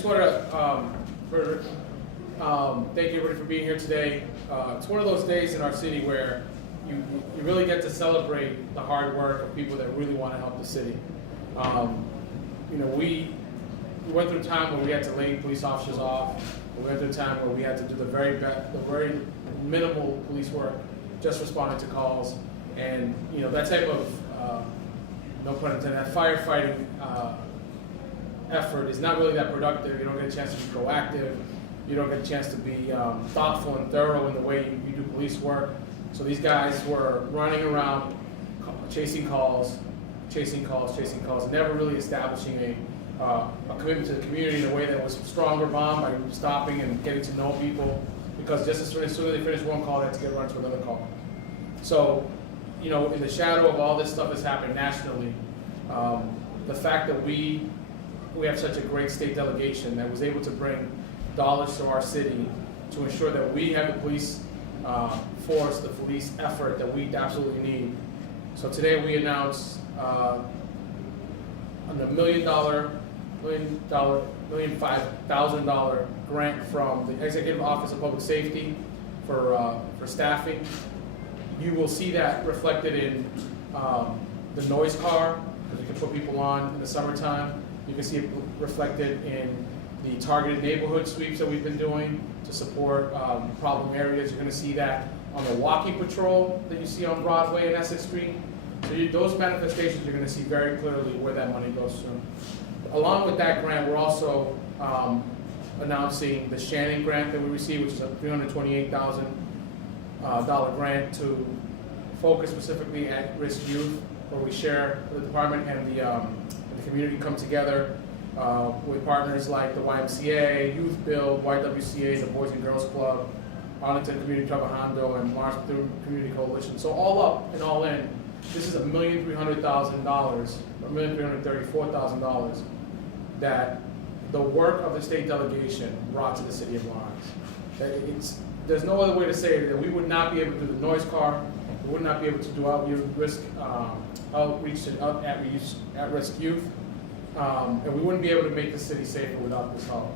just want to thank everybody for being here today. It's one of those days in our city where you really get to celebrate the hard work of people that really want to help the city. We went through a time where we had to lay police officers off. We went through a time where we had to do the very minimal police work, just responding to calls, and that type of no pun intended, that firefighting effort is not really that productive. You don't get a chance to be proactive. You don't get a chance to be thoughtful and thorough in the way you do police work. So these guys were running around, chasing calls, and never really establishing a commitment to the community in a way that was strong or bomb by stopping and getting to know people. Because just as soon as they finish one call, they had to get run to another call. So, in the shadow of all this stuff that's happened nationally, the fact that we have such a great state delegation that was able to bring dollars to our city to ensure that we have the police force, the police effort that we absolutely need. So today we announced a $1 million $1,005,000 grant from the Executive Office of Public Safety for staffing. You will see that reflected in the noise car, because you can put people on in the summertime. You can see it reflected in the targeted neighborhood sweeps that we've been doing to support problem areas. You're going to see that on the walking patrol that you see on Broadway and Essex Street. So those manifestations, you're going to see very clearly where that money goes to. Along with that grant, we're also announcing the Shannon grant that we received, which is a $328,000 grant to focus specifically at risk youth, where we share the department and the community come together with partners like the YMCA, Youth Build, YWCA, the Boys and Girls Club, Arlington Community Trabajando, and Mars Community Coalition. So all up and all in, this is $1,300,000, or $1,334,000 that the work of the state delegation brought to the city of Lawrence. There's no other way to say it, that we would not be able to do the noise car, we would not be able to do outreach to at-risk youth, and we wouldn't be able to make the city safer without this help.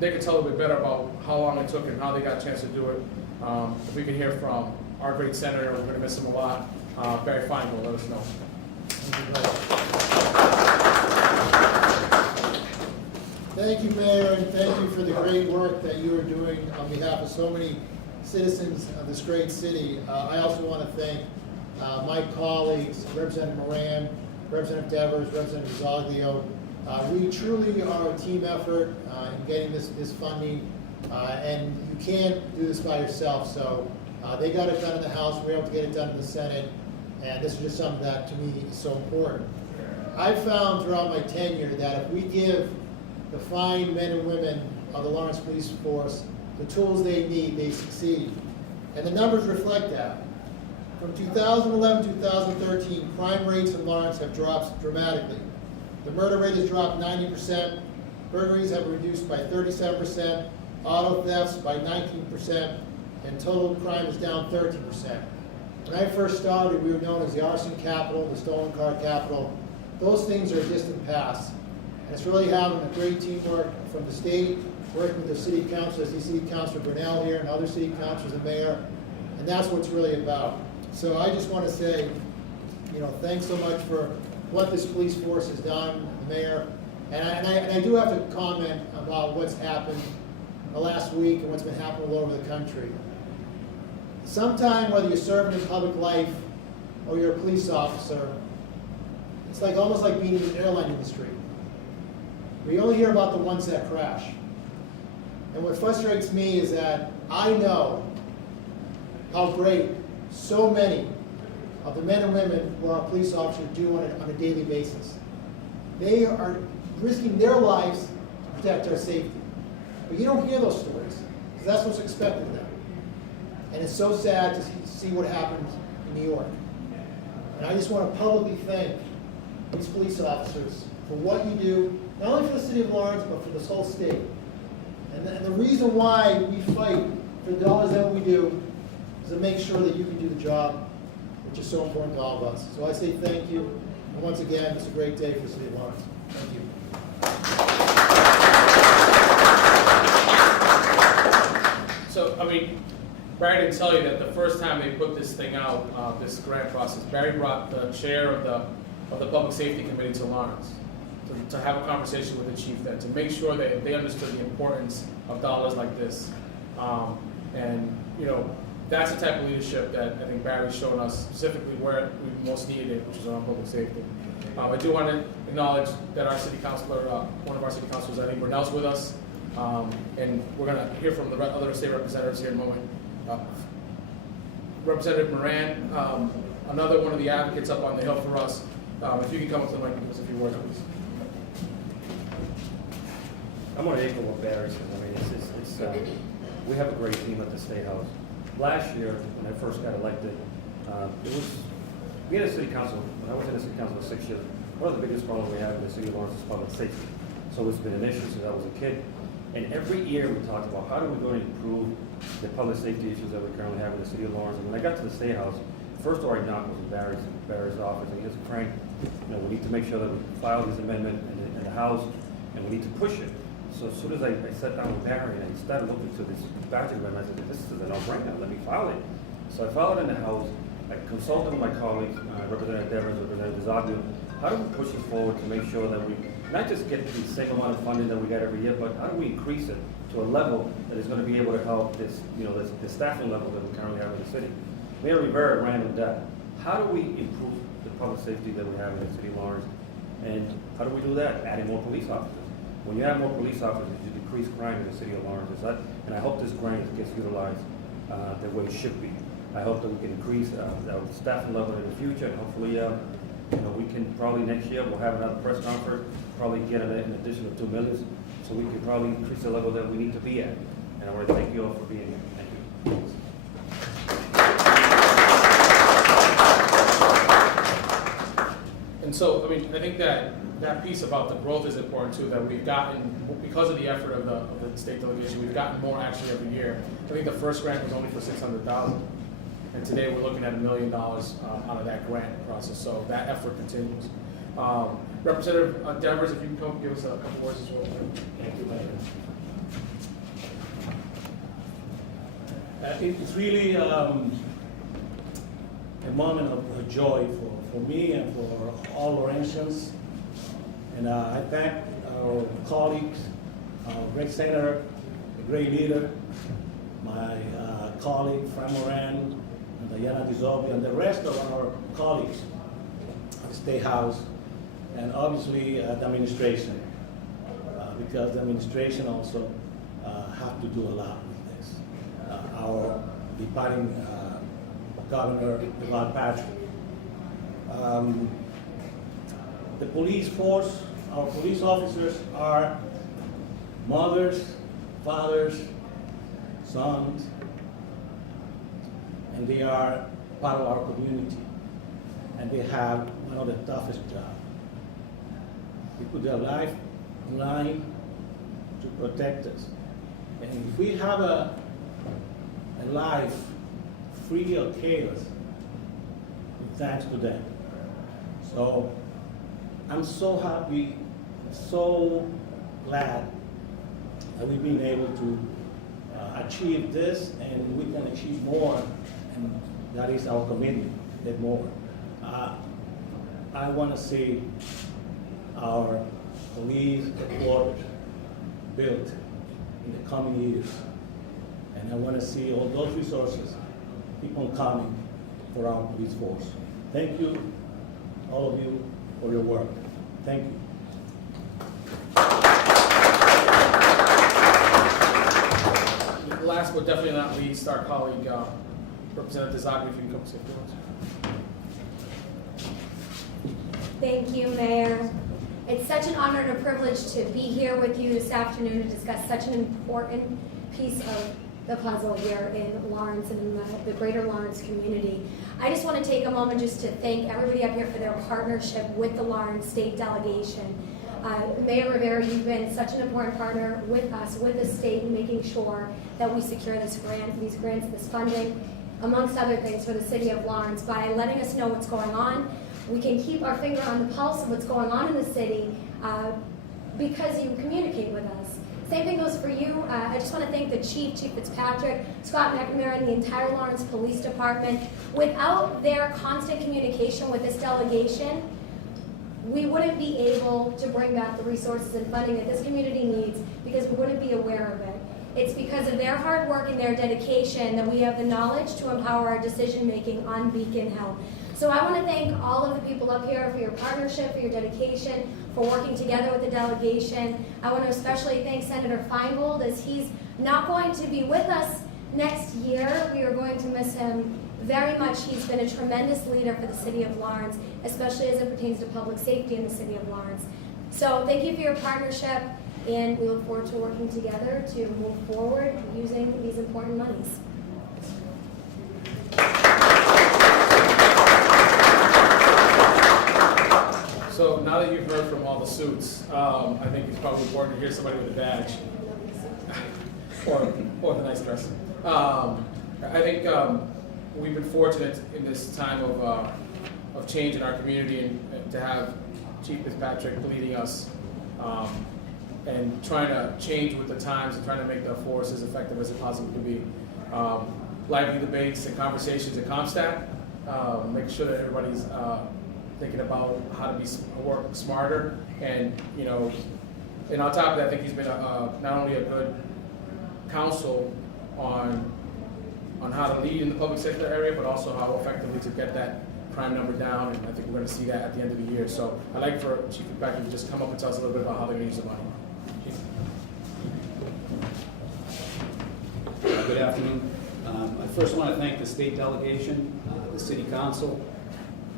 They can tell a bit better about how long it took and how they got a chance to do it. If we can hear from our great senator, we're going to miss him a lot. Barry Feingold, let us know. Thank you, Mayor, and thank you for the great work that you are doing on behalf of so many citizens of this great city. I also want to thank my colleagues, Representative Moran, Representative Devers, Representative Zoglio. We truly are a team effort in getting this funding, and you can't do this by yourself. So they got it done in the House, we were able to get it done in the Senate, and this is just something that to me is so important. I've found throughout my tenure that if we give the fine men and women of the Lawrence Police Force the tools they need, they succeed. And the numbers reflect that. From 2011 to 2013, crime rates in Lawrence have dropped dramatically. The murder rate has dropped 90%, burglaries have reduced by 37%, auto thefts by 19%, and total crime is down 13%. When I first started, we were known as the arson capital, the stolen car capital. Those things are a distant past. And it's really having a great teamwork from the state, working with the city council, as you see Councilor Brunel here, and other city councilors and mayor, and that's what it's really about. So I just want to say, thanks so much for what this police force has done, the mayor, and I do have to comment about what's happened the last week and what's been happening all over the country. Sometime, whether you're serving in public life or you're a police officer, it's almost like being in the airline industry. We only hear about the ones that crash. And what frustrates me is that I know how great so many of the men and women who are police officers do on a daily basis. They are risking their lives to protect our safety. But you don't hear those stories, because that's what's expected of them. And it's so sad to see what happened in New York. And I just want to publicly thank these police officers for what you do, not only for the city of Lawrence, but for this whole state. And the reason why we fight for the dollars that we do is to make sure that you can do the job, which is so important to all of us. So I say thank you, and once again, it's a great day for the city of Lawrence. Thank you. mean, Barry didn't tell you that the first time they put this thing out, this grant process, Barry brought the chair of the Public Safety Committee to Lawrence to have a conversation with the chief then, to make sure that they understood the importance of dollars like this. And, you know, that's the type of leadership that I think Barry's shown us, specifically where we most needed it, which is around public safety. I do want to acknowledge that our city councilor, one of our city councilors, Eileen Brunel's with us. And we're going to hear from the other state representatives here in a moment. Representative Moran, another one of the advocates up on the hill for us. If you can come up to the mic and give us a few words, please. I'm going to echo what Barry said. I mean, we have a great team at the State House. Last year, when I first got elected, we had a city council. When I was in the city council for 6 years, one of the biggest problems we have in the city of Lawrence is public safety. So it's been an issue since I was a kid. And every year we talked about how do we going to improve the public safety issues that we currently have in the city of Lawrence. And when I got to the State House, first door I knocked was in Barry's office, and he said, Frank, you know, we need to make sure that we file this amendment in the House, and we need to push it. So as soon as I sat down with Barry and I started looking to this budget amendment, I said, this is a no-brainer, let me file it. So I filed it in the House. I consulted with my colleagues, Representative Devers, Representative Desagio, how do we push this forward to make sure that we not just get the same amount of funding that we get every year, but how do we increase it to a level that is going to be able to help this, you know, the staffing level that we currently have in the city. Mayor Rivera ran with that. How do we improve the public safety that we have in the city of Lawrence? And how do we do that? Adding more police officers. When you have more police officers, you decrease crime in the city of Lawrence. And I hope this grant gets utilized the way it should be. I hope that we can increase our staffing level in the future, and hopefully, you know, we can probably next year we'll have another press conference, probably get an additional $2 million, so we can probably increase the level that we need to be at. And I want to thank you all for being here. Thank you. And so, I mean, I think that piece about the growth is important too, that we've gotten, because of the effort of the state delegation, we've gotten more actually every year. I think the first grant was only for $600,000, and today we're looking at $1 million out of that grant process, so that effort continues. Representative Devers, if you can come give us a couple words as well. Thank you, Mayor. It's really a moment of joy for me and for all Laurentians. And I thank our colleagues, our great senator, a great leader, my colleague Frank Moran, and Diana Dizolvi, and the rest of our colleagues at the State House, and obviously the administration, because the administration also have to do a lot with this. Our departing Governor Deval Patrick. The police force, our police officers are mothers, fathers, sons, and they are part of our community. And they have one of the toughest jobs. They put their life in line to protect us. And if we have a life free of chaos, thanks to them. So I'm so happy, so glad that we've been able to achieve this, and we can achieve more, and that is our commitment, that more. I want to see our police headquarters built in the coming years, and I want to see all those resources keep on coming for our police force. Thank you, all of you, for your work. Thank you. Last but definitely not least, our colleague, Representative Desagio, if you can come say a few words. Thank you, Mayor. It's such an honor and a privilege to be here with you this afternoon to discuss such an important piece of the puzzle here in Lawrence and in the greater Lawrence community. I just want to take a moment just to thank everybody up here for their partnership with the Lawrence State Delegation. Mayor Rivera, you've been such an important partner with us, with the state, in making sure that we secure this grant, these grants, this funding, amongst other things, for the city of Lawrence, by letting us know what's going on. We can keep our finger on the pulse of what's going on in the city because you communicate with us. Same thing goes for you. I just want to thank the Chief Fitzpatrick, Scott McNamara, and the entire Lawrence Police Department. Without their constant communication with this delegation, we wouldn't be able to bring back the resources and funding that this community needs because we wouldn't be aware of it. It's because of their hard work and their dedication that we have the knowledge to empower our decision-making on Beacon Hill. So I want to thank all of the people up here for your partnership, for your dedication, for working together with the delegation. I want to especially thank Senator Feingold as he's not going to be with us next year. We are going to miss him very much. He's been a tremendous leader for the city of Lawrence, especially as it pertains to public safety in the city of Lawrence. So thank you for your partnership, and we look forward to working together to move forward using these important monies. So now that you've heard from all the suits, I think it's probably important to hear somebody with a badge or the nice dress. I think we've been fortunate in this time of change in our community and to have Chief Fitzpatrick leading us and trying to change with the times and trying to make the force as effective as it possibly can be. Lively debates and conversations at ComStat, make sure that everybody's thinking about how to work smarter, and and on top of that, I think he's been not only a good counsel on how to lead in the public sector area, but also how effectively to get that crime number down, and I think we're going to see that at the end of the year. So I'd like for Chief Fitzpatrick to just come up and tell us a little bit about how they're going to use the money. Chief. Good afternoon. I first want to thank the state delegation, the city council,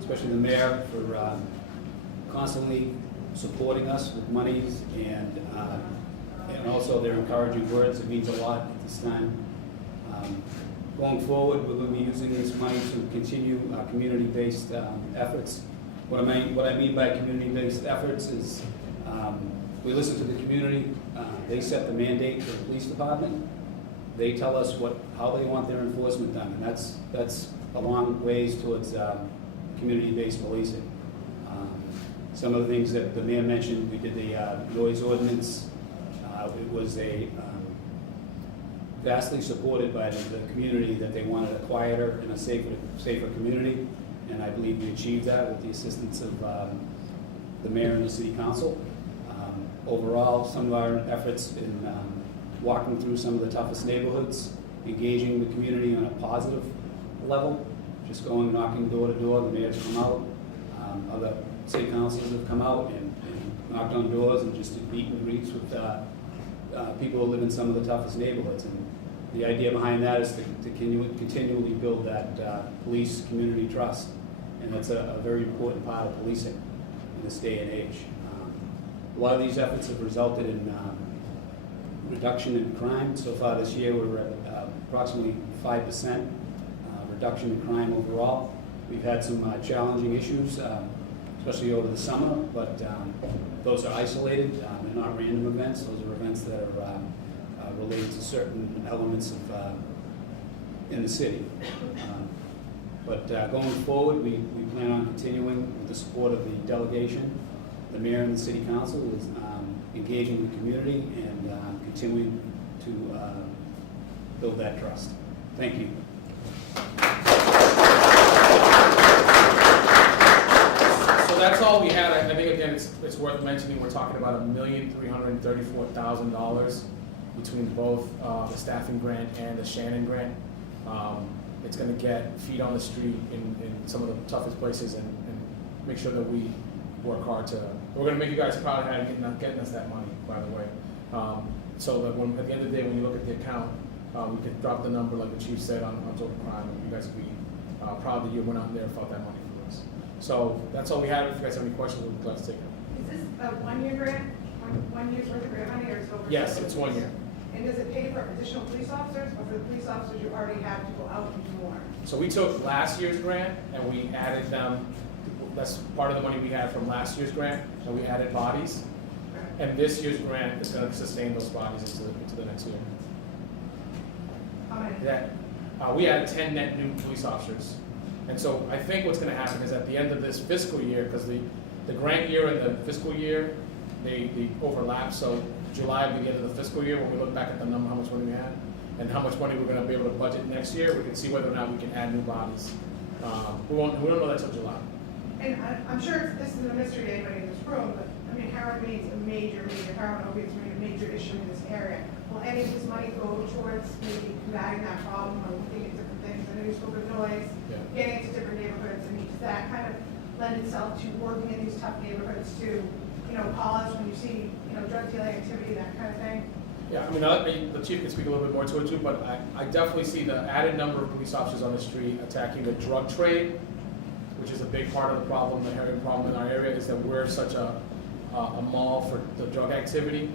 especially the mayor, for constantly supporting us with monies and also their encouraging words. It means a lot at this time. Going forward, we're going to be using this money to continue our community-based efforts. What I mean by community-based efforts is we listen to the community. They set the mandate for the police department. They tell us how they want their enforcement done, and that's a long ways towards community-based policing. Some of the things that the mayor mentioned, we did the noise ordinance. It was vastly supported by the community that they wanted a quieter and a safer community, and I believe we achieved that with the assistance of the mayor and the city council. Overall, some of our efforts in walking through some of the toughest neighborhoods, engaging the community on a positive level, just going knocking door to door. The mayor's come out, other city councils have come out and knocked on doors and just did meet and greets with people who live in some of the toughest neighborhoods. And the idea behind that is to continually build that police community trust, and that's a very important part of policing in this day and age. A lot of these efforts have resulted in reduction in crime. So far this year, we're at approximately 5% reduction in crime overall. We've had some challenging issues, especially over the summer, but those are isolated. They're not random events. Those are events that are related to certain elements of in the city. But going forward, we plan on continuing with the support of the delegation. The mayor and the city council is engaging the community and continuing to build that trust. Thank you. So that's all we had. I think again, it's worth mentioning. We're talking about $1,334,000 between both the staffing grant and the Shannon grant. It's going to get feet on the street in some of the toughest places and make sure that we work hard to. We're going to make you guys proud of getting us that money, by the way. So that at the end of the day, when you look at the account, we could drop the number like the chief said on total crime. You guys would be proud that you went out there and fought that money for us. So that's all we have. If you guys have any questions, we'd be glad to take them. Is this a one-year grant, one year's worth of grant money, or is it over? Yes, it's 1 year. And does it pay for additional police officers, or for the police officers you already have to go out and do more? So we took last year's grant and we added them. That's part of the money we had from last year's grant, and we added bodies. And this year's grant is going to sustain those bodies into the next year. How many? We added 10 net new police officers. And so I think what's going to happen is at the end of this fiscal year, because the grant year and the fiscal year, they overlap. So July, beginning of the fiscal year, when we look back at the number, how much money we had, and how much money we're gonna be able to budget next year, we can see whether or not we can add new bodies. We don't know that till July. And I'm sure this isn't a mystery to anybody in this room, but, I mean, heroin remains a major, heroin opiates remain a major issue in this area. Will any of this money go towards maybe combating that problem or looking at different things? I know you spoke of noise, Yeah. getting into different neighborhoods, I mean, does that kind of lend itself to working in these tough neighborhoods to, you know, pause when you see, you know, drug dealing activity, that kind of thing? Yeah, I mean, the chief can speak a little bit more to it too, but I definitely see the added number of police officers on the street attacking the drug trade, which is a big part of the problem, the heroin problem in our area, is that we're such a mall for the drug activity.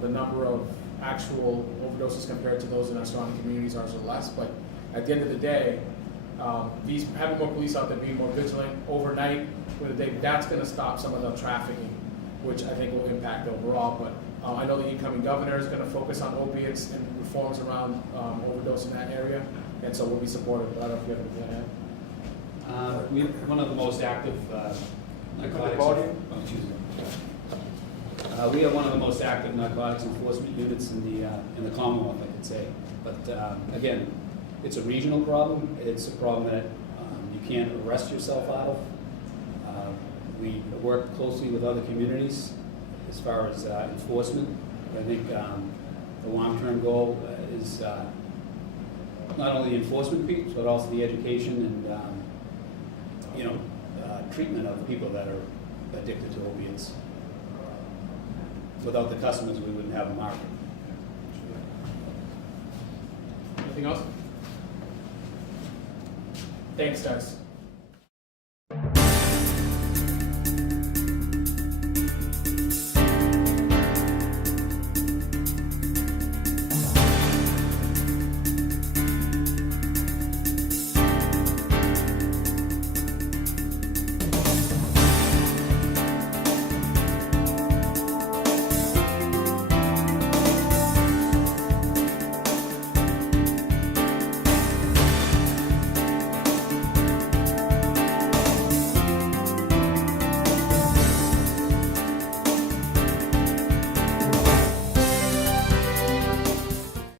The number of actual overdoses compared to those in our surrounding communities are less, but at the end of the day, having more police out there, being more vigilant overnight, with the day, that's gonna stop some of the trafficking, which I think will impact overall, but I know the incoming governor is gonna focus on opiates and reforms around overdose in that area, and so we'll be supportive, but I don't know if you have anything to add. We're one of the most active narcotics. Body? Oh, excuse me. We are one of the most active narcotics enforcement units in the Commonwealth, I could say. But again, it's a regional problem. It's a problem that you can't arrest yourself out of. We work closely with other communities as far as enforcement. I think the long-term goal is not only the enforcement piece, but also the education and treatment of people that are addicted to opiates. Without the customers, we wouldn't have a market. Anything else? Thanks, guys.